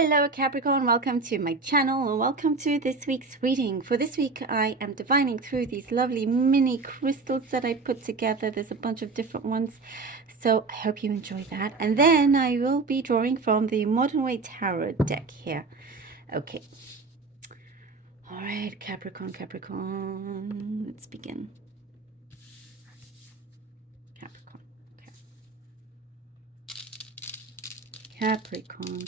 Hello Capricorn, welcome to my channel and welcome to this week's reading. For this week I am divining through these lovely mini crystals that I put together. There's a bunch of different ones, so I hope you enjoy that. And then I will be drawing from the Modern Way Tarot deck here. Okay. All right, Capricorn, let's begin. Capricorn.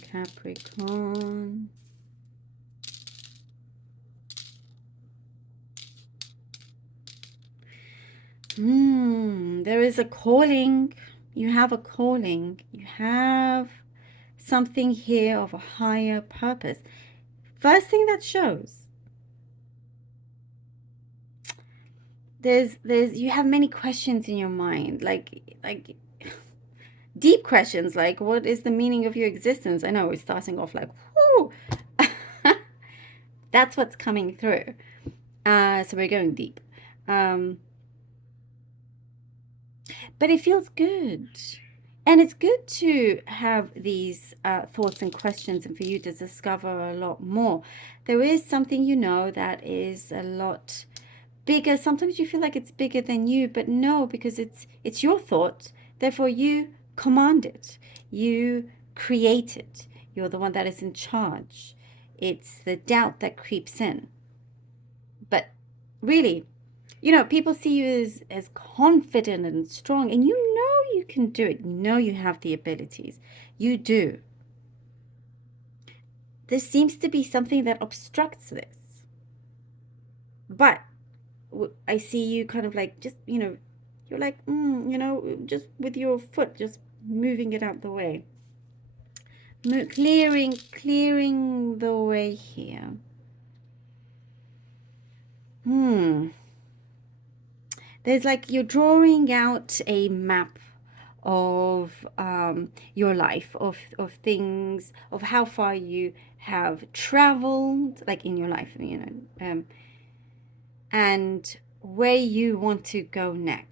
There is a calling. You have a calling. You have something here of a higher purpose. First thing that shows, you have many questions in your mind, like deep questions, like what is the meaning of your existence? I know we're starting off like, whoo. That's what's coming through. So we're going deep. But it feels good. And it's good to have these thoughts and questions and for you to discover a lot more. There is something you know that is a lot bigger. Sometimes you feel like it's bigger than you, but no, because it's your thought. Therefore, you command it. You create it. You're the one that is in charge. It's the doubt that creeps in. But really, you know, people see you as confident and strong, and you know you can do it. You know you have the abilities. You do. There seems to be something that obstructs this. But I see you kind of like just, you know, you're like, you know, just with your foot, just moving it out the way. Clearing the way here. There's like you're drawing out a map of your life, of things, of how far you have traveled, like in your life, you know, and where you want to go next.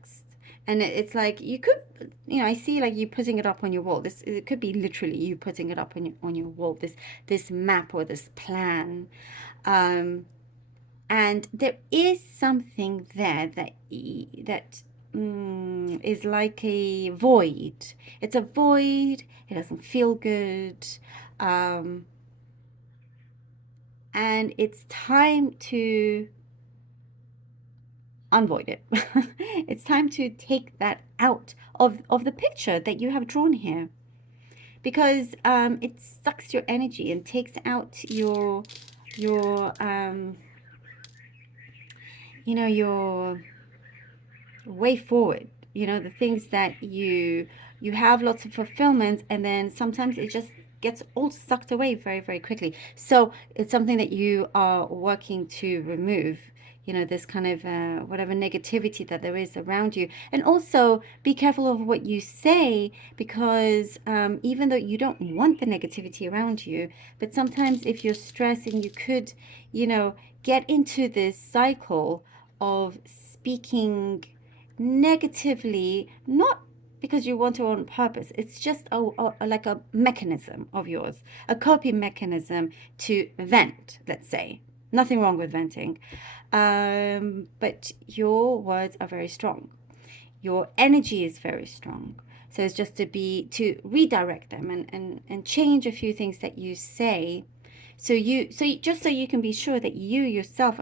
And it's like you could, you know, I see like you putting it up on your wall. It could be literally you putting it up on your wall, this map or this plan. And there is something there that is like a void. It's a void. It doesn't feel good. And it's time to unvoid it. It's time to take that out of the picture that you have drawn here, because it sucks your energy and takes out your you know, your way forward. You know, the things that you have lots of fulfillment, and then sometimes it just gets all sucked away very, very quickly. So it's something that you are working to remove, you know, this kind of whatever negativity that there is around you. And also be careful of what you say, because even though you don't want the negativity around you, but sometimes if you're stressing, you could, you know, get into this cycle of speaking negatively, not because you want to on purpose. It's just like a mechanism of yours, a coping mechanism to vent, let's say. Nothing wrong with venting. But your words are very strong. Your energy is very strong. So it's just to redirect them and change a few things that you say. So just so you can be sure that you yourself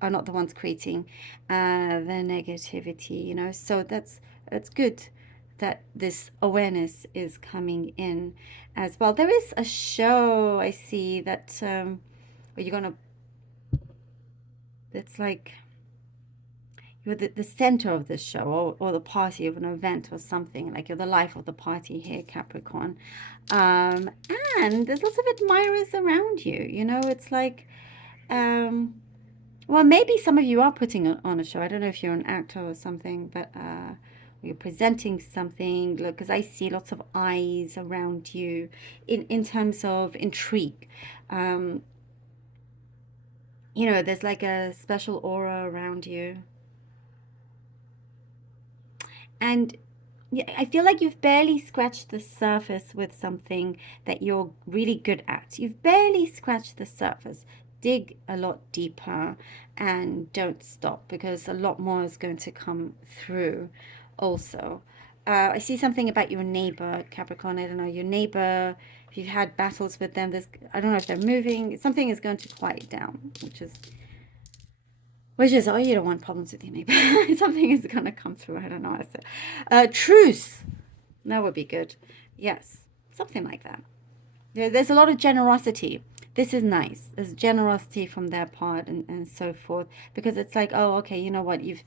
are not the ones creating the negativity, you know. So that's good that this awareness is coming in as well. There is a show I see that where you're gonna, it's like you're the center of this show, or the party of an event or something, like you're the life of the party here, Capricorn. And there's lots of admirers around you, you know. It's like well, maybe some of you are putting on a show. I don't know if you're an actor or something, but you're presenting something. Look, because I see lots of eyes around you in terms of intrigue. You know, there's like a special aura around you. And yeah, I feel like you've barely scratched the surface with something that you're really good at. You've barely scratched the surface. Dig a lot deeper and don't stop, because a lot more is going to come through also. I see something about your neighbor, Capricorn. I don't know, your neighbor, if you've had battles with them, I don't know if they're moving. Something is going to quiet down, oh, you don't want problems with your neighbor. Something is going to come through. I don't know how to say. Truce. That would be good. Yes, something like that. There's a lot of generosity. This is nice. There's generosity from their part, and so forth, because it's like, oh, okay, you know what? You've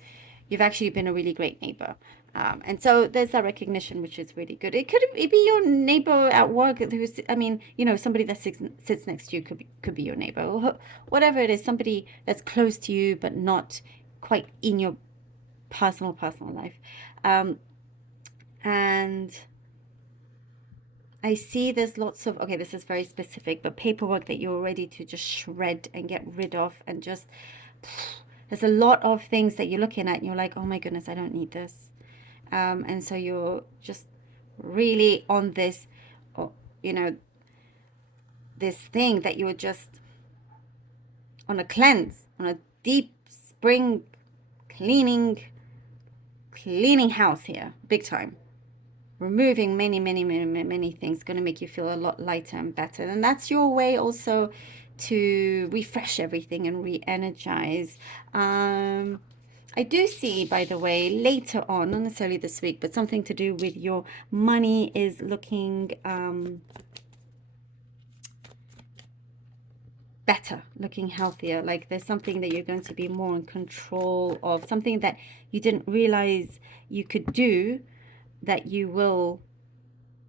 actually been a really great neighbor. And so there's that recognition, which is really good. It could be your neighbor at work who's, I mean, somebody that sits next to you could be your neighbor, or whatever it is, somebody that's close to you, but not quite in your personal life. And I see there's lots of, okay, this is very specific, but paperwork that you're ready to just shred and get rid of, and just, there's a lot of things that you're looking at and you're like, oh my goodness, I don't need this. And so you're just really on this, oh, this thing that you're just on a cleanse, on a deep spring cleaning house here, big time. Removing many things, going to make you feel a lot lighter and better. And that's your way also to refresh everything and re-energize. I do see, by the way, later on, not necessarily this week, but something to do with your money is looking better, looking healthier. Like there's something that you're going to be more in control of, something that you didn't realize you could do, that you will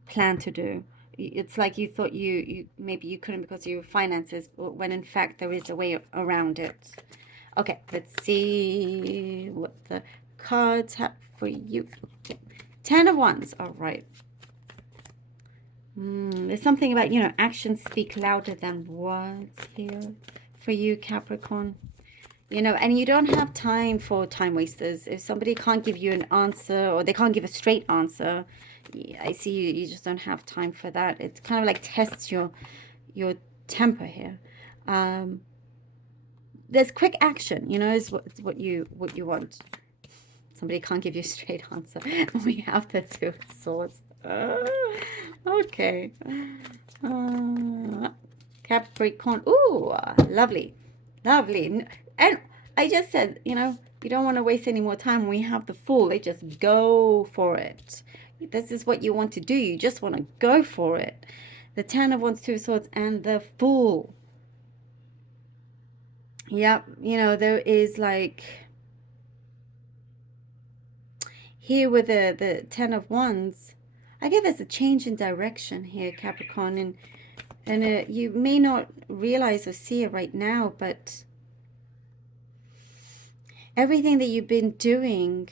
plan to do. It's like you thought you maybe you couldn't because of your finances, when in fact there is a way around it. Okay, let's see what the cards have for you. Okay. 10 of Wands. All right. There's something about, actions speak louder than words here for you, Capricorn. And you don't have time for time wasters. If somebody can't give you an answer, or they can't give a straight answer, I see you just don't have time for that. It kind of like tests your temper here. There's quick action, is what you want. Somebody can't give you a straight answer. We have the Two of Swords. Okay. Capricorn. Ooh, lovely. And I just said, you don't want to waste any more time. We have the Fool. They just go for it. This is what you want to do. You just want to go for it. The 10 of Wands, Two of Swords, and the Fool. Yep. There is like, here with the 10 of Wands, I get there's a change in direction here, Capricorn. And you may not realize or see it right now, but everything that you've been doing,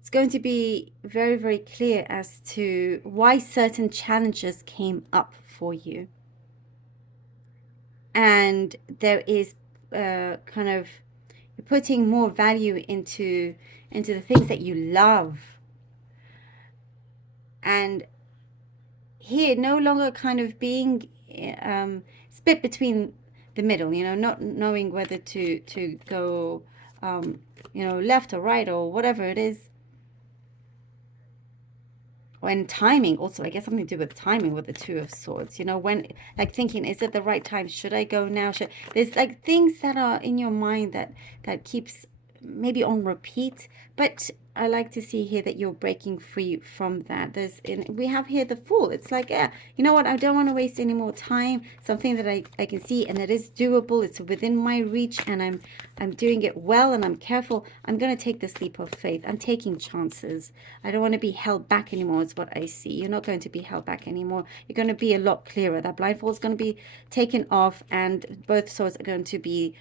it's going to be very, very clear as to why certain challenges came up for you. And there is kind of, you're putting more value into the things that you love. And here, no longer kind of being split between the middle, not knowing whether to go, left or right or whatever it is. When timing also, I guess something to do with timing with the Two of Swords, when, like, thinking, is it the right time? Should I go now? There's like things that are in your mind that keeps maybe on repeat, but I like to see here that you're breaking free from that. We have here the Fool. It's like, yeah, you know what? I don't want to waste any more time. Something that I can see and that is doable. It's within my reach, and I'm doing it well, and I'm careful. I'm going to take this leap of faith. I'm taking chances. I don't want to be held back anymore, is what I see. You're not going to be held back anymore. You're going to be a lot clearer. That blindfold is going to be taken off, and both swords are going to be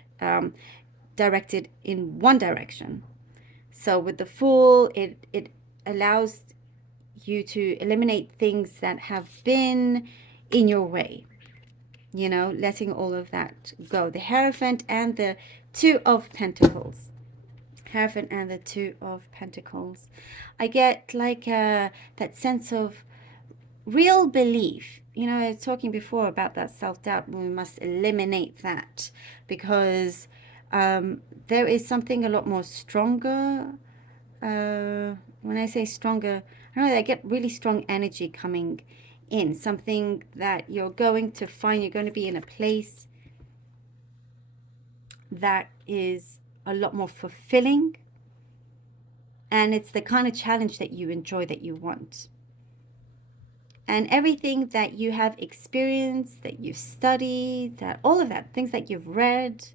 directed in one direction. So with the Fool, it allows you to eliminate things that have been in your way, letting all of that go. The Hierophant and the Two of Pentacles. Hierophant and the Two of Pentacles. I get like that sense of real belief. You know, I was talking before about that self-doubt. We must eliminate that because there is something a lot more stronger. When I say stronger, I don't know, I get really strong energy coming in. Something that you're going to find, you're going to be in a place that is a lot more fulfilling. And it's the kind of challenge that you enjoy, that you want. And everything that you have experienced, that you've studied, that all of that, things that you've read,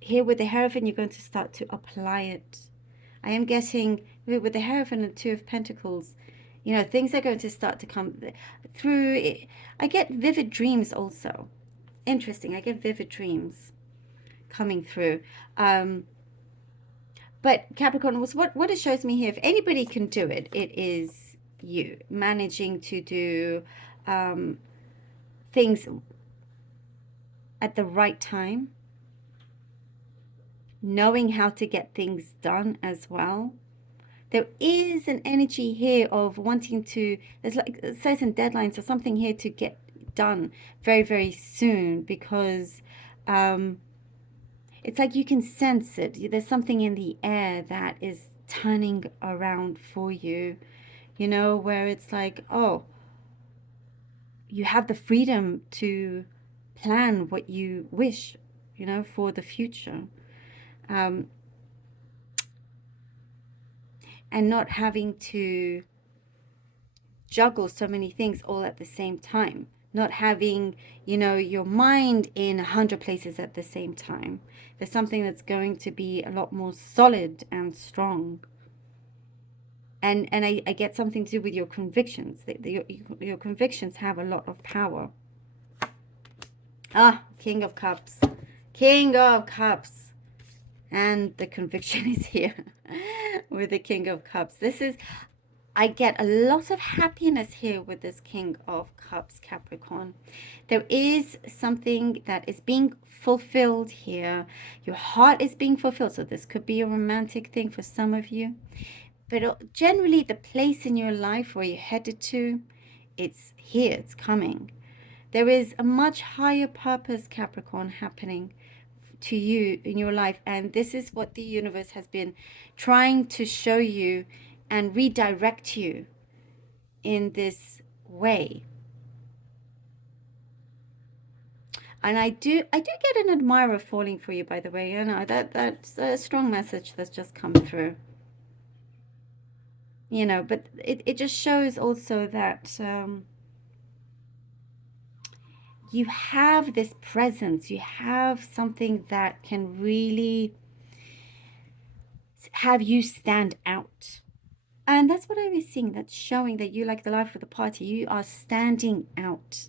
here with the Hierophant, you're going to start to apply it. I am getting, with the Hierophant and Two of Pentacles, you know, things are going to start to come through. I get vivid dreams also. Interesting, I get vivid dreams coming through. But Capricorn, what it shows me here, if anybody can do it, it is you. Managing to do things at the right time. Knowing how to get things done as well. There is an energy here of wanting to, there's like certain deadlines or something here to get done very, very soon, because it's like you can sense it. There's something in the air that is turning around for you, you know, where it's like, oh, you have the freedom to plan what you wish, you know, for the future. And not having to juggle so many things all at the same time. Not having, you know, your mind in 100 places at the same time. There's something that's going to be a lot more solid and strong. And I get something to do with your convictions. Your convictions have a lot of power. Ah, King of Cups. King of Cups. And the conviction is here with the King of Cups. This is, I get a lot of happiness here with this King of Cups, Capricorn. There is something that is being fulfilled here. Your heart is being fulfilled. So this could be a romantic thing for some of you. But generally, the place in your life where you're headed to, it's here, it's coming. There is a much higher purpose, Capricorn, happening to you in your life. And this is what the universe has been trying to show you and redirect you in this way. And I do get an admirer falling for you, by the way. You know, that's a strong message that's just come through. You know, but it just shows also that you have this presence, you have something that can really have you stand out. And that's what I was seeing, that's showing that you like the life of the party. You are standing out.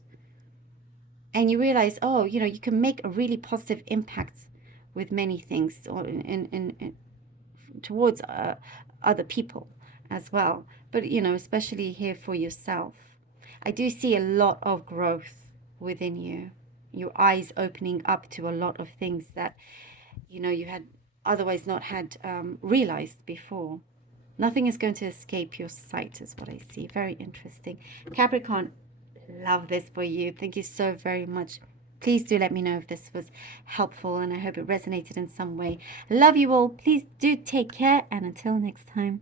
And you realize, oh, you know, you can make a really positive impact with many things, or towards other people as well. But, you know, especially here for yourself. I do see a lot of growth within you. Your eyes opening up to a lot of things that, you know, you had otherwise not had realized before. Nothing is going to escape your sight, is what I see. Very interesting. Capricorn, love this for you. Thank you so very much. Please do let me know if this was helpful, and I hope it resonated in some way. Love you all. Please do take care, and until next time.